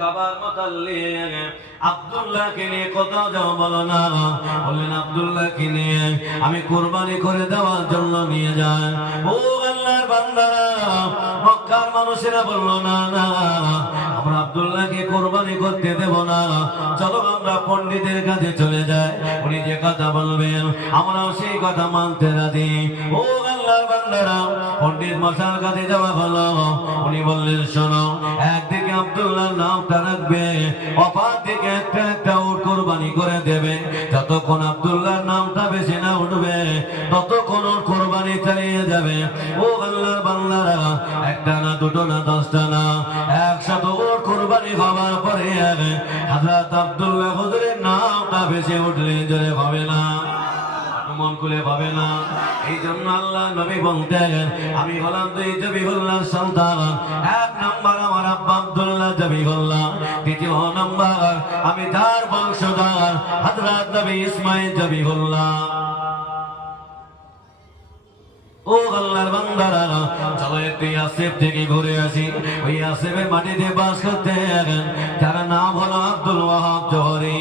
কাবার মুতাল্লিক আব্দুল্লাহকে নিয়ে কোথাও যাও বলো না। বললেন আব্দুল্লাহকে নিয়ে আমি কুরবানি করে দেওয়ার জন্য নিয়ে যাই। ও আল্লাহর বান্দারা, মক্কার মানুষেরা বলল না না, আমরা আব্দুল্লাহকে কুরবানি করতে দেব না, চলো আমরা পণ্ডিতের কাছে চলে যাই, উনি যে কথা বলবেন আমরাও সেই কথা মানতে রাজি। ও আল্লাহর বান্দারা, পণ্ডিত মশার কাছে যাওয়া হলো। উনি বললেন শোনো, একদিকে আব্দুল্লাহর নামটা রাখবে, অপর দিকে একটা একটা উট কুরবানি করে দেবে। যতক্ষণ আব্দুল্লাহর নামটা বেশি না উঠবে ততক্ষণ ওর কুরবানি চালিয়ে যাবে। ও আল্লাহর বান্দারা, একটা না দুটো না 10টা না 100 ওর কুরবানি হওয়ার পরে হযরত আব্দুল্লাহ হুজুরের নামটা বেশি উঠলে জোরে হবে না, মন খুলে ভাবে না। এই জন্য আল্লাহ নবী বলতেন আমি হলাম দুই জবিহুল্লাহর সন্তান। 1 নাম্বার আমার আব্বা আব্দুল্লাহ জবিহুল্লাহ, 2 নাম্বার আমি তার বংশধর হযরত নবী ইসমাঈল জবিহুল্লাহ। ও আল্লাহর বান্দারা, চলো একটু ইয়াসেব থেকে ঘুরে আসি। ওই ইয়াসেবের মাটিতে বাস করতে যার নাম হলো আব্দুল ওয়াহাব জোহরি।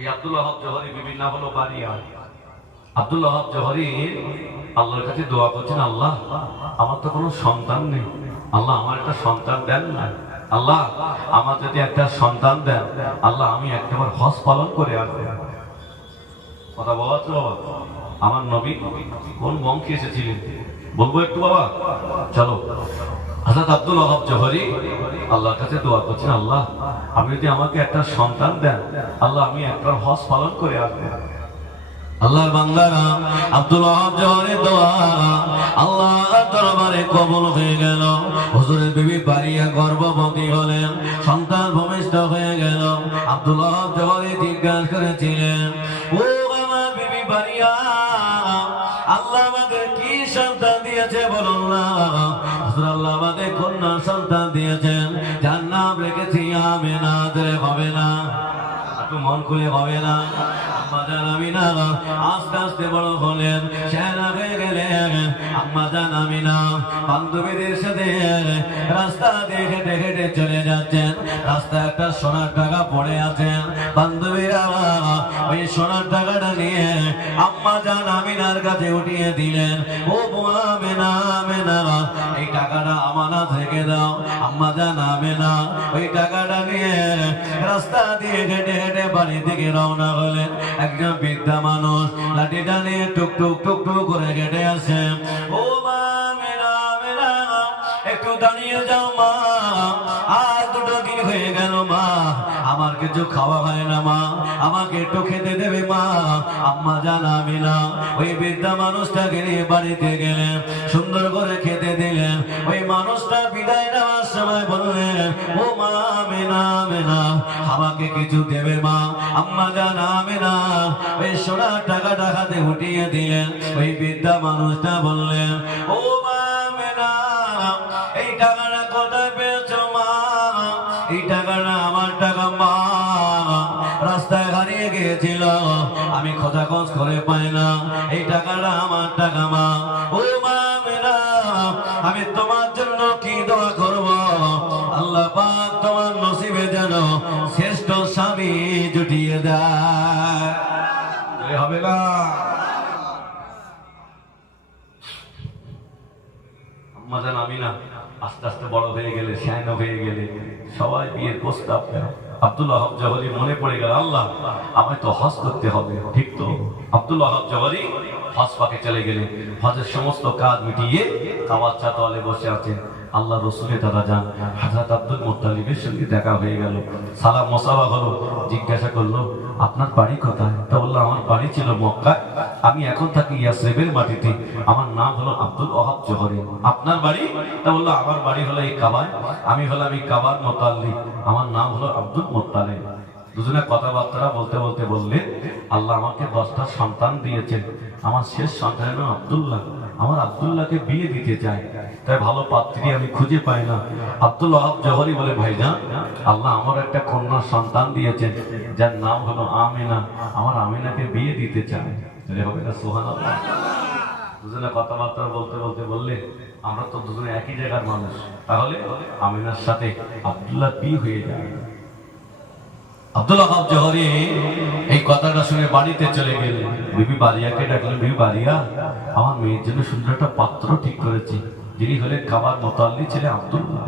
এই আব্দুল ওয়াহাব জোহরি বিভিন্ন নাম হলো বারিয়া। আব্দুল ওয়াহাব জোহরি আল্লাহর কাছে দোয়া করছেন, আল্লাহ আমার তো কোনো সন্তান নেই, আল্লাহ আমার একটা সন্তান দেন না, আল্লাহ আমার যদি একটা সন্তান দেন, আল্লাহ আমি একবার হজ পালন করে আসবো। কথা বলা তো আমার নবী কোন বংশে এসেছিলেন বলবো একটু বাবা, চলো। হযরত আব্দুল ওয়াহাব জোহরি আল্লাহর কাছে দোয়া করছেন, আল্লাহ আপনি যদি আমাকে একটা সন্তান দেন, আল্লাহ আমি একবার হজ পালন করে আসবো। আল্লাহর বান্দারা, আব্দুল ওয়াহাব জোহরির দোয়া আল্লাহর দরবারে কবুল হয়ে গেল। হুজুরের বিবি বারিয়া গর্ভবতী হলেন, সন্তান ভূমিষ্ঠ হয়ে গেল। আব্দুল ওয়াহাব জোহরি জিজ্ঞাসা করেছিলেন, ও আমার বিবি বারিয়া, আল্লাহ আমাদের কি সন্তান দিয়েছে বলুন না। আল্লাহ আমাদের কন্যা সন্তান দিয়েছেন, যার নাম রেখেছি আমেনা। হবে না, একটু মন খুলে হবে না। আম্মা জান আমিনা আস্তে আস্তে বড় হলেন, শেরা হয়ে গেলেন। আম্মা জান আমিনা বান্ধবীদের সাথে রাস্তা দিয়ে হেঁটে হেঁটে চলে যাচ্ছেন। রাস্তায় একটা সোনার টাকা পড়ে আছেন। বান্ধবীরা ওই সোনার টাকাটা নিয়ে আম্মা জান আমিনার কাছে উঠিয়ে দিলেন। ও বোমা আমেনা, আমেনা এই টাকাটা আমানত রেখে দাও। আম্মা জান আমেনা ওই টাকাটা নিয়ে রাস্তা দিয়ে হেঁটে হেঁটে বাড়ি থেকে রওনা হলেন। একজন বৃদ্ধা মানুষ লাঠিটা নিয়ে টুকটুক টুকটুক করে হেঁটে আসে। ও মা আমেনা, আমেনা একটু দাঁড়িয়ে যাও মা, আর 2 দিন হয়ে গেল মা, আমার কিছু খাওয়া হয় না মা, আমাকে একটু খেতে দেবে মা। আম্মা জান আমিনা ওই বৃদ্ধা মানুষটাকে নিয়ে বাড়িতে গেলেন, সুন্দর করে খেতে দিলেন। ওই মানুষটা বিদায় নেওয়ার সময় বললেন, ও মা আমিনা, আমিনা আমাকে কিছু দেবে মা। আম্মা জান আমিনা ওই সোনার টাকাটা হাতে উঠিয়ে দিলেন। ওই বৃদ্ধা মানুষটা বললেন, ও মা আমিনা এই টাকাটা কোথায় পেয়েছো মা? এই টাকাটা আমার টাকা মা, রাস্তায় হারিয়ে গিয়েছিল, আমি খোঁজাখোঁজ করে পাই না, এই টাকাটা আমার টাকা মা। ও মা আমিনা আমি তোমার জন্য কি দোয়া করব, আল্লাহ পাক তোমার নসিবে যেন শ্রেষ্ঠ স্বামী জুটিয়ে দেয়। হবে না? আম্মা জান আমিনা আস্তে আস্তে বড় হয়ে গেলে, শায়না হয়ে গেলে, সবাই বিয়ের প্রস্তাব দেয়। আব্দুল ওয়াহাব জওহরি মনে পড়ে গেল, আল্লাহ আমায় তো হজ করতে হবে। ঠিক তো, আব্দুল ওয়াহাব জওহরি হজ পাকে চলে গেলেন। হজের সমস্ত কাজ মিটিয়ে কাবার চাতওয়ালে বসে আছেন। আল্লাহ রসুলের দাদা যান হযরত আব্দুল মুত্তালিবের সঙ্গে দেখা হয়ে গেল। সালাম মোসাফা হলো। জিজ্ঞাসা করলো, আপনার বাড়ি কোথায়? তা বললো, আমার বাড়ি ছিল মক্কায়, আমি এখন থাকি ইয়াসরিবের মাটিতে, আমার নাম হলো আব্দুল ওয়াহাব জওহরি। আপনার বাড়ি? তা বললো, আমার বাড়ি হলো এই কাবায়, আমি হলাম এই কাবার মুতাল্লিক, আমার নাম হলো আব্দুল মুত্তালিব। দুজনে কথাবার্তা বলতে বলতে বললেন, আল্লাহ আমাকে 10টা সন্তান দিয়েছেন, আমার শেষ সন্তান হলো আব্দুল্লাহ, আমার আব্দুল্লাহকে বিয়ে দিতে চাই, তাই ভালো পাত্রী আমি খুঁজে পাই না। আব্দুল ওয়াহাব জওহরি বলে, ভাইজান আল্লাহ আমার একটা কন্যা সন্তান দিয়েছেন, যার নাম হলো আমিনা, আমার আমিনাকে বিয়ে দিতে চাই। হবে না? সুবহানাল্লাহ। দুজনে কথাবার্তা বলতে বলতে বললে, আমরা তো দুজনে একই জায়গার মানুষ, তাহলে আমিনার সাথে আব্দুল্লাহ বিয়ে হয়ে যায়। আব্দুল ওয়াহাব জোহরি এই কথাটা শুনে বাড়িতে চলে গেলেন। বিবি বারিয়াকে ডাকলেন, বিবি বারিয়া, আমার মেয়ের জন্য সুন্দর একটা পাত্র ঠিক করেছি, যিনি হলেন খাবার মোতাল্লি ছেলে আব্দুল্লাহ।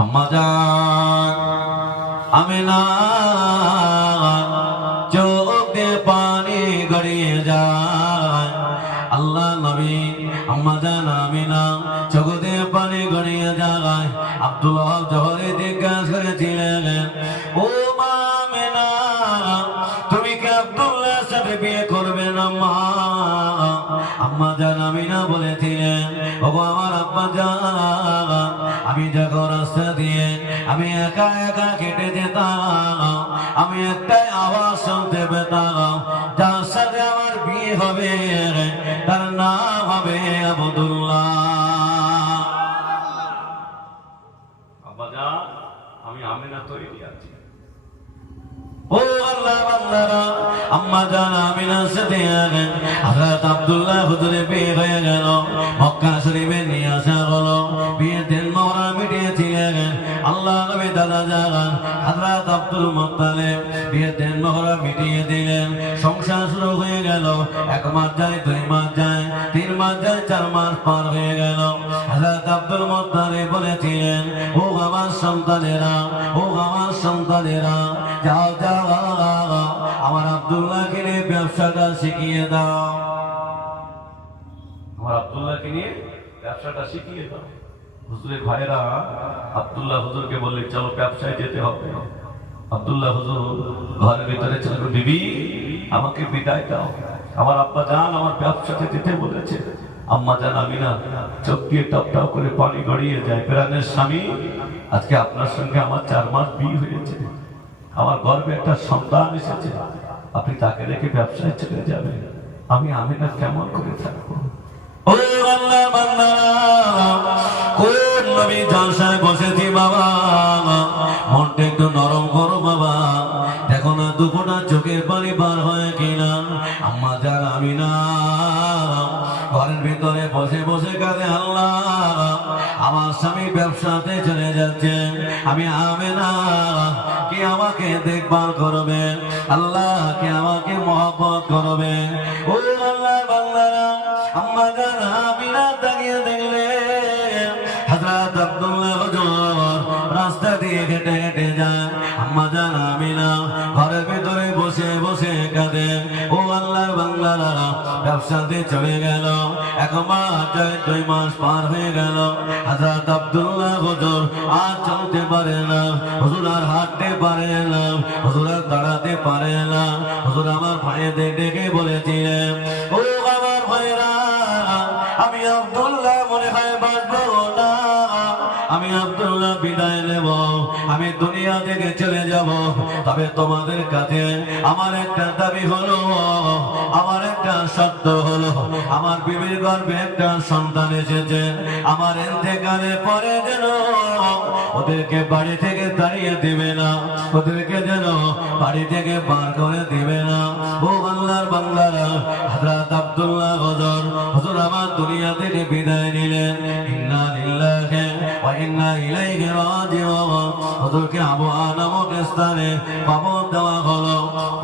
আম্মা জান আমিনা চোখে পানি গড়িয়ে যায়। আল্লাহ নবী আম্মা জান আমিনা চোখে পানি গড়িয়ে যায়। আব্দুল ওয়াহাব জোহরি জিজ্ঞাসা করেছিলেন, ও মা আমিনা, তুমি কি আব্দুল্লাহর সাথে বিয়ে করবে না মা? আম্মা জান আমিনা বলেছিলেন, ওগো আমার আব্বা জান, আমি যখন রাস্তা দিয়ে আমি একা একা কেটে যেতাম, আমি একটাই আওয়াজ শুনতে পেতাম, যার সাথে আমার বিয়ে হবে তার নাম হবে আব্দুল্লাহ। আব্বা জান, আমি আমিনা তৈরি আছি। ও আল্লাহ বান্দারা, আম্মা জান আমিনার সাথে হযরত আব্দুল্লাহ হুজুরে বিয়ে হয়ে গেল। মক্কা শরীফে নিয়ে আসা হলো। বিয়ের দিন মোহরা মিটিয়েছিলেন আল্লাহ নবী দাদা জান হযরত আব্দুল মুত্তালিব। বিয়ের দিন মোহরা মিটিয়ে দিলেন। সংসার শুরু হয়ে গেল। 1 মাস যায়, 2 মাস যায়, 3 মাস যায়, 4 মাস পার হয়ে গেল। হযরত আব্দুল মুত্তালিব বলেছিলেন, ও আমার সন্তানেরা, ও আমার সন্তানেরা, যাও যাও আমার আব্দুল্লাহকে নিয়ে ব্যবসাটা শিখিয়ে দাও। আমার আব্দুল্লাহকে নিয়ে ব্যবসাটা শিখিয়ে দাও। হুজুরের ভাইরা আব্দুল্লাহ হুজুরকে বললে, চলো ব্যবসায় যেতে হবে। আব্দুল্লাহ হুজুর ঘরের ভিতরে ছিল, বিবি আমাকে বিদায় দাও, আমার আব্বা জান আমার ব্যবসাতে যেতে বলেছে। আম্মা জান আমিনা চোখ দিয়ে টপ টপ করে পানি গড়িয়ে যায়। প্রাণের স্বামী, আজকে আপনার সঙ্গে আমার 4 মাস বিয়ে হয়েছে, আমার গর্বে একটা সন্তান এসেছে, আপনি তাকে রেখে ব্যবসায় চলে যাবেন, আমি আমিনা কেমন করে থাকবো? ও আল্লাহ বান্দা, কোন নবী জলসায় বসেছি বাবা, মনটা একটু নরম করো বাবা, দেখো না দুপুরটা চোখের পানি বার হয় কিনা। আম্মা জান আমিনা ঘরের ভিতরে বসে বসে কাঁদে, আল্লাহ আমার স্বামী ব্যবসাতে চলে যাচ্ছে, আমি আমিনা কে আমাকে দেখভাল করবে, আল্লাহ কে আমাকে মহব্বত করবে। ও আল্লাহ বান্দারা, আম্মা জান আমিনা তাকিয়ে দেখলে হযরত আব্দুল্লাহ হুজুর রাস্তা দিয়ে হেঁটে হেঁটে যায়। আম্মা জান আমিনা ঘরের ভিতরে বসে বসে কাঁদে। ও আল্লাহর বান্দারা, ব্যবসাতে চলে গেল। 1 মাস যায়, 2 মাস পার হয়ে গেল। হযরত আব্দুল্লাহ হুজুর আর চলতে পারে না, হুজুর আর হাঁটতে পারে না, হুজুর আর দাঁড়াতে পারে না। হুজুর আমার ভাইদের ডেকে বলেছিলেন, ও আমার ভাইরা, আমি আব্দুল্লাহ মনে হয় বাঁচবো না, আমি আব্দুল্লাহ বিদায় নেব, আমি দুনিয়া থেকে চলে যাব। তবে তোমাদের কাছে আমার একটা দাবি হলো, আমার একটা শর্ত হলো, আমার বিবির গর্ভে একটা সন্তান এসেছে, আমার ইন্তেকালের পরে যেন ওদেরকে বাড়ি থেকে তাড়িয়ে দিবে না, ওদেরকে যেন বাড়ি থেকে বার করে দিবে না। ও আল্লাহর বান্দারা, হযরত আব্দুল্লাহ হুজুর হুজুর আমার দুনিয়া থেকে বিদায় নিলেন। ইন্না লিল্লাহি ওয়া ইন্না ইলাইহি রাজিউন। হুজুরকে আবওয়া নামক স্থানে কবর দেওয়া হলো।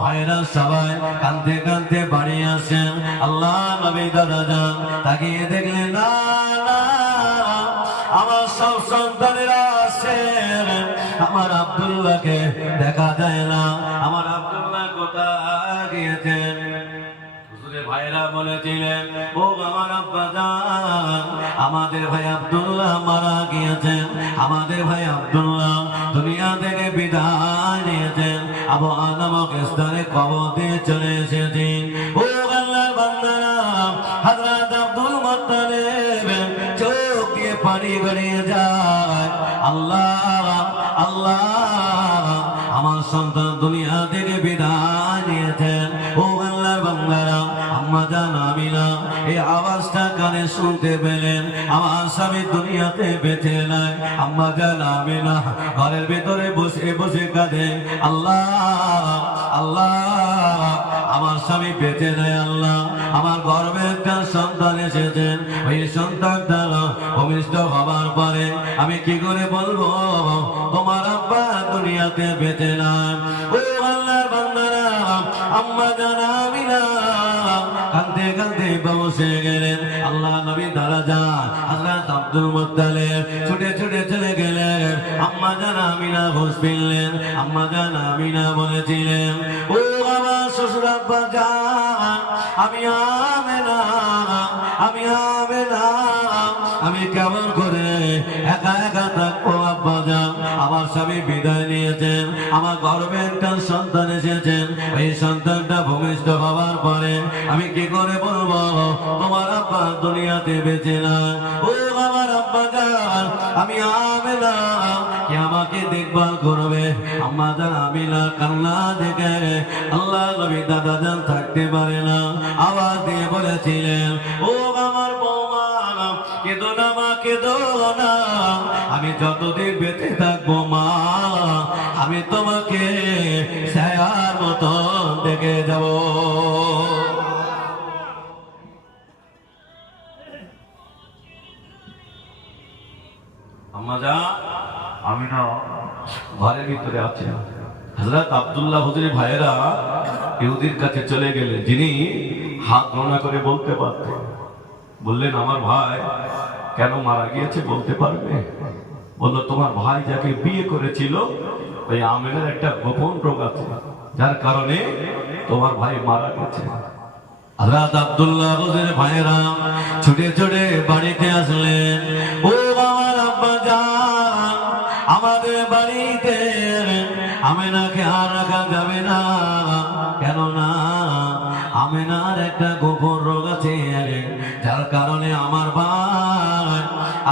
ভাইরা সবাই কাঁদতে কাঁদতে বাড়ি আসেন। আল্লাহ নবী দাদা যান তাকিয়ে দেখলেন, না না, আমার সব সন্তানেরা আছেন, আমার আব্দুল্লাহকে দেখা যায় না, আমার আব্দুল্লাহ কোথায় গিয়েছেন? হুজুরের ভাইরা বলেছিলেন, ও আমার আব্বা জান, আমাদের ভাই আব্দুল্লাহ মারা গিয়েছেন, আমাদের ভাই আব্দুল্লাহ দুনিয়া থেকে বিদায় নিয়েছেন, আবওয়া নামক স্থানে কবর দিয়ে চলে এসেছেন। ও আল্লাহর বান্দারা, হযরত আব্দুল মুত্তালিব চোখ দিয়ে পানি গড়িয়ে যায়। আল্লাহ আল্লাহ, আমার সন্তান দুনিয়া থেকে বিদায় নিয়েছেন। ও আল্লাহর বান্দারা, আম্মা জান আমিনা এই আওয়াজটা কানে শুনতে পেলেন। আমার স্বামী দুনিয়াতে বেঁচে নাই। আম্মা জান আমিনা ঘরের ভিতরে বসে বসে কাঁদে, আল্লাহ আল্লাহ, আমার স্বামী বেঁচে নেয় আল্লাহ, আমার গর্ভে একটা সন্তান এসেছেন, ওই সন্তানটা ভূমিষ্ঠ হবার পরে আমি কি করে বলবো তোমার আব্বা দুনিয়াতে বেঁচে নাই? ও আল্লাহর বান্দারা, আম্মা জান আমিনা কাঁদতে কাঁদতে বসে গেলেন। আল্লাহ নবী দাঁড়া যান, হযরত আব্দুল মুত্তালিব ছুটে ছুটে চলে গেলেন। আম্মা জান আমিনা হোশ পেলেন। আম্মা জান আমিনা বলেছিলেন, ও আমার শ্বশুর আব্বা জান, আমি আমেনা, আমি আমেনা, আমি কেমন করে একা একা থাকবো আব্বা জান? আমার স্বামী বিদায় নিয়েছেন, আমার গর্ভে একটা সন্তান এসেছেন, এই সন্তানটা ভূমিষ্ঠ হওয়ার পরে আমি কি করে বলবো তোমার আব্বা দুনিয়াতে বেঁচে না? ও আমার আব্বা জান, আমি আমেনা, কে আমাকে দেখভাল করবে? আম্মা জান আমিনা কান্না দেখে আল্লাহ নবী দাদা জান থাকতে পারে না, আওয়াজ দিয়ে বলেছিলেন, ও আমার বৌমা কেঁদো না মা, কেঁদো না, আমি যতদিন বেঁচে থাকবো মা, আমি তোমাকে ছায়ার মতো দেখে যাব। আম্মা জান আমিনা ঘরের ভিতরে আছে। হযরত আব্দুল্লাহ হুজুরি ভাইয়েরা ইহুদির কাছে চলে গেলেন, যিনি হাত গণনা করে বলতে পারতেন। বললেন, আমার ভাই কেন মারা গিয়েছে বলতে পারবে? বলল, তোমার ভাই যাকে বিয়ে করেছিল ওই আমেনার একটা গোপন রোগ আছে, যার কারণে তোমার ভাই মারা গেছে। হযরত আব্দুল্লাহ হুজুরি ভাইয়েরা ছুটে ছুটে বাড়িতে আসলেন। ও আমার আব্বা জান, আমাদের বাড়িতে আমেনাকে আর রাখা যাবে না, কেননা আমেনার একটা গোপন রোগ আছে, যার কারণে আমার ভাই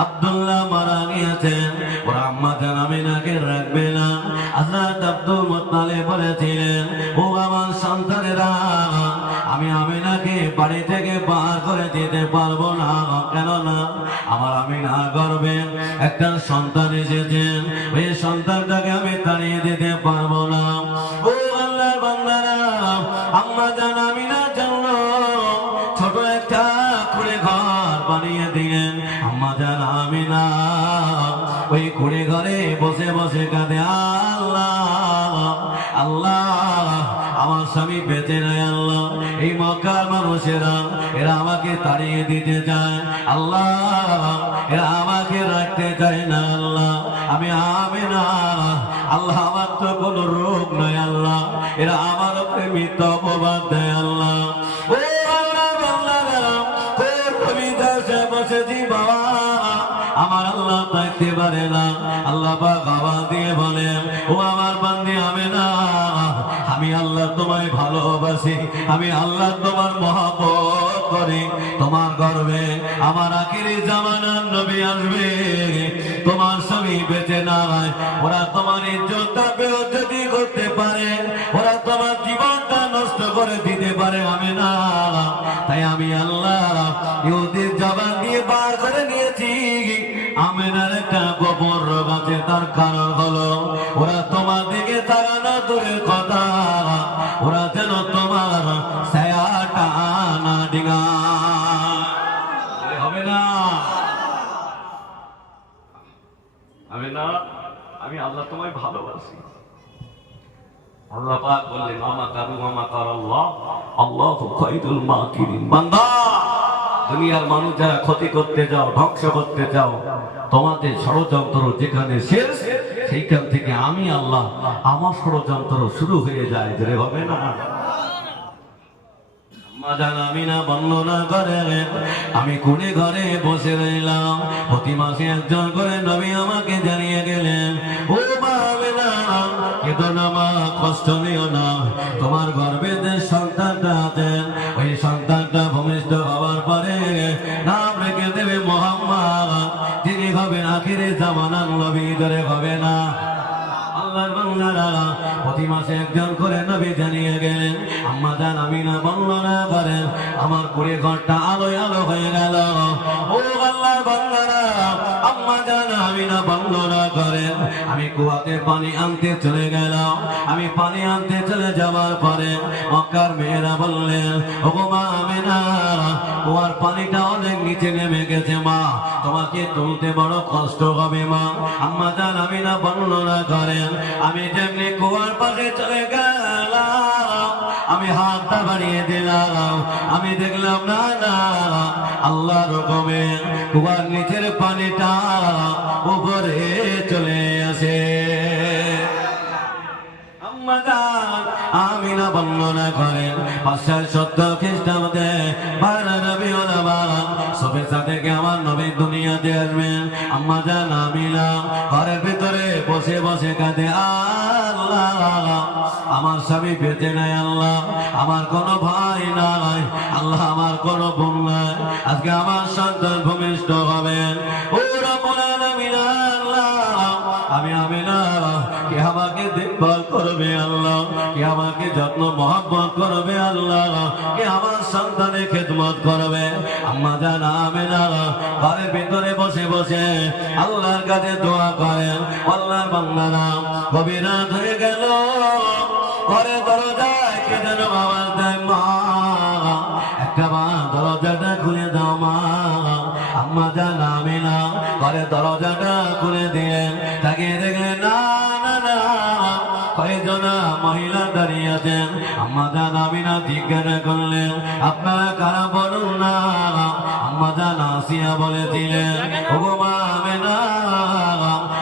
আব্দুল্লাহ মারা গিয়েছেন। ওরা আম্মা জান আমেনাকে রাখবে না। হযরত আব্দুল মুত্তালিব বলেছিলেন, ও আমার সন্তানেরা, আমি আমেনাকে বাড়ি থেকে বার করে দিতে পারবো না, কেননা আমার আমিনার গর্ভে একটা সন্তান এসেছেন, ওই সন্তানটাকে আমি তাড়িয়ে দিতে পারবো না। ও আল্লাহর বান্দারা, আম্মা জান আমিনার জন্য ছোট একটা কুঁড়ে ঘর বানিয়ে দিলেন। আম্মা জান আমিনা ওই কুঁড়ে ঘরে বসে বসে কাঁদে, আল্লাহ আল্লাহ, আমার স্বামী বেঁচে নাই আল্লাহ, এই মক্কার মানুষেরা এরা আমাকে তাড়িয়ে দিতে চায় আল্লাহ, এরা আমাকে রাখতে চায় না আল্লাহ, আমি আমিনা আল্লাহ, আমার তো কোনো রোগ নয় আল্লাহ, এরা আমার উপরে মিথ্যা অপবাদ দেয় আল্লাহ। ও আল্লাহ বান্দারা, তুমি দেশে বসেছি বাবা, আমার আল্লাহ থাকতে পারে না। আল্লাহ পাক আওয়াজ দিয়ে বলেন, ও আমার বান্দি আমেনা, আমি আল্লাহ তোমায় ভালোবাসি, আমি আল্লাহ তোমার মহব্বত করি। তোমার গর্ভে আমার আখিরি জামানার নবী আসবে, তোমার স্বামী বেঁচে নাই, ওরা তোমার ইজ্জতটা বেইজ্জতি করতে পারে, ওরা তোমার জীবনটা নষ্ট করে দিতে পারে আমেনা। তাই আমি আল্লাহ ইহুদির জবান দিয়ে বার করে নিয়েছি, আমেনার একটা গোপন রোগ আছে, তার কারণ হলো ওরা তোমার দিকে তাকানো দূরের কথা, ওরা যেন তোমার ছায়াটা না ডিঙা হবে না। আমেনা, আমি আল্লাহ তোমায় ভালোবাসি। আল্লাহ পাক বললেন, মামা কারু মামা কার আল্লাহ, আল্লাহু খায়রুল মাকিরিন। বান্দা, দুনিয়ার মানুষ যারা ক্ষতি করতে যাও, ধ্বংস করতে যাও, তোমাদের ষড়যন্ত্র যেখানে শেষ, সেইখান থেকে আমি আল্লাহ আমার ষড়যন্ত্র শুরু হয়ে যায়, ধরে হবে না। আম্মা জান আমিনা বর্ণনা করেন, আমি কোণে ঘরে বসে রইলাম, প্রতি মাসে একজন করে নবী আমাকে জানিয়ে গেলেন, ও মা আমিনা, কেঁদো না মা, কষ্ট নিও না, তোমার গর্ভে যে সন্তানটা আছেন, ওই সন্তানটা ভূমিষ্ঠ হওয়ার পরে নাম রেখে দেবে মুহাম্মদ, যিনি হবেন আখিরে জামানার নবী, ধরে হবে না। আল্লাহর বান্দারা, প্রতি মাসে একজন করে নবী জানিয়ে গেলেন। আম্মা জান আমিনা বর্ণনা করেন, আমার কুড়ে ঘরটা আলোয় আলো হয়ে গেল। ও আল্লাহর বান্দারা, আম্মা জান আমিনা বর্ণনা করেন আমি কুয়াতে পানি আনতে চলে গেলাম। আমি পানি আনতে চলে যাওয়ার পরে মক্কার মেয়েরা বললেন, ওগো মা আমিনা, কুয়ার পানিটা অনেক নিচে নেমে গেছে মা, তোমাকে তুলতে বড় কষ্ট হবে মা। আম্মা জান আমিনা বর্ণনা করেন আমি যেমনি কুয়ার পাশে চলে গেলাম, আমি হাতটা বাড়িয়ে দিলাম, আমি দেখলাম না না আল্লাহর হুকুমে কুয়ার নিচের পানিটা উপরে চলে আসে। আমিনা বর্ণনা করেন 570 খ্রিস্টাব্দে 12 রবিউল আউয়াল সবেসা থেকে আমার নবী দুনিয়াতে আসবেন। আম্মা জান আমিনা ঘরের ভিতরে বসে বসে কাঁদে, আল্লাহ আমার স্বামী বেঁচে নাই, আল্লাহ আমার কোনো ভাই নাই, আল্লাহ আমার কোনো বোন নাই, আজকে আমার সন্তান ভূমিষ্ঠ হবেন। ও রব্বুল আলামিন, আমি আমিনা কে আমাকে দেখভাল করবে আল্লাহ, কে আমাকে যত্ন মহব্বত করবে আল্লাহ, কে আমার সন্তানের খেদমত করবে। আম্মা জান আমিনা ঘরের ভিতরে বসে বসে আল্লাহর কাছে দোয়া করেন। আল্লাহর বান্দারা গভীর রাত হয়ে গেল, ঘরে দরজায় কে যেন আওয়াজ দেয়, মা একটা মা দরজাটা খুলে দাও মা। আম্মা জান আমিনা ঘরে দরজাটা খুলে দিলেন, তাকে দেখলেন না না না কয়েকজনা মহিলা দাঁড়িয়ে আছেন। আম্মা জান আমিনা জিজ্ঞাসা করলেন, আপনারা কারা বলুন না। আম্মা জান আসিয়া বলেছিলেন, ওগো মা আমিনা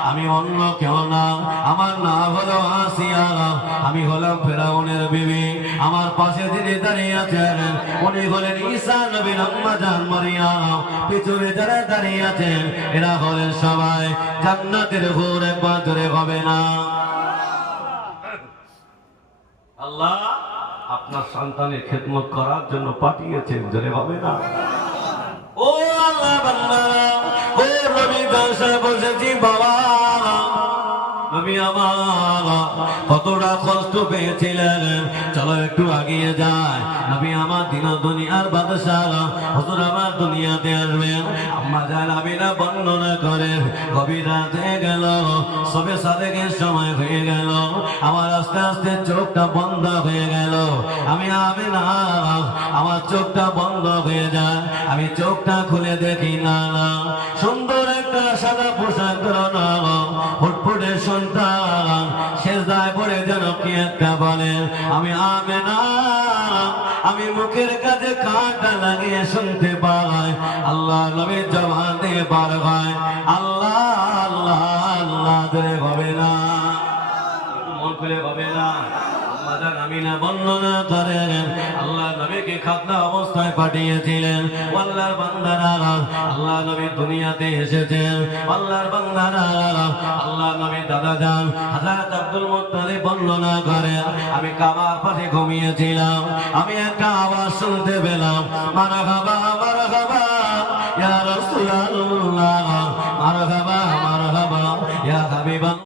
আমি অন্য কেউ না, আমার নাম হলো আসিয়া, আমি হলাম ফেরাউনের বিবি। আমার পাশে যিনি দাঁড়িয়ে আছেন উনি হলেন ঈসা নবীর আম্মা জান মারিয়াম। পিছনে যারা দাঁড়িয়ে আছেন এরা হলেন সবাই জান্নাতের হুর। একবার ধরে হবে না। আল্লাহ আপনার সন্তানের খেদমত করার জন্য পাঠিয়েছেন, ধরে হবে না। ও আল্লাহ বান্দা, ও নবী দাসা বলছি বাবা, নবী আমার কতটা কষ্ট পেয়েছিলেন, চলো একটু আগিয়ে যায়। নবী আমার দিন দুনিয়ার বাদশাহ, হুজুর আমার দুনিয়াতে আসবেন। আম্মা জান আমিনা বর্ণনা করেন গভীর রাত হয়ে গেল, সবে সাদেকের সময় হয়ে গেল, আমার আস্তে আস্তে চোখটা বন্ধ হয়ে গেল। আমি আমিনা আমার চোখটা বন্ধ হয়ে যায়, আমি চোখটা খুলে দেখি না না সুন্দর একটা সাদা পোশাক পরানো ফুটফুটে সন্তান সেজদায় পড়ে যেন কি একটা বলে, আমি আমিনা আমি মুখের কাছে কাঁটা লাগিয়ে শুনতে পাই আল্লাহ নবীর জবান দিয়ে বার হয় আল্লাহ আল্লাহ আল্লাহ। ধরে হবে না, মন খুলে হবে না। আমিনা বর্ণনা করেন আল্লাহ নবীকে খাদ্য অবস্থায় পাঠিয়েছিলেন। আল্লাহর বান্দারা আল্লাহ নবী দুনিয়াতে এসেছেন। আল্লাহর বান্দারা আল্লাহ নবী দাদা যান হযরত আব্দুল মুত্তালিব বর্ণনা করেন আমি কাবার পাশে ঘুমিয়েছিলাম, আমি একটা আওয়াজ শুনতে পেলাম, মারহাবা মারহাবা ইয়া রাসূলুল্লাহ, মারহাবা মারহাবা ইয়া হাবিবাল্লাহ।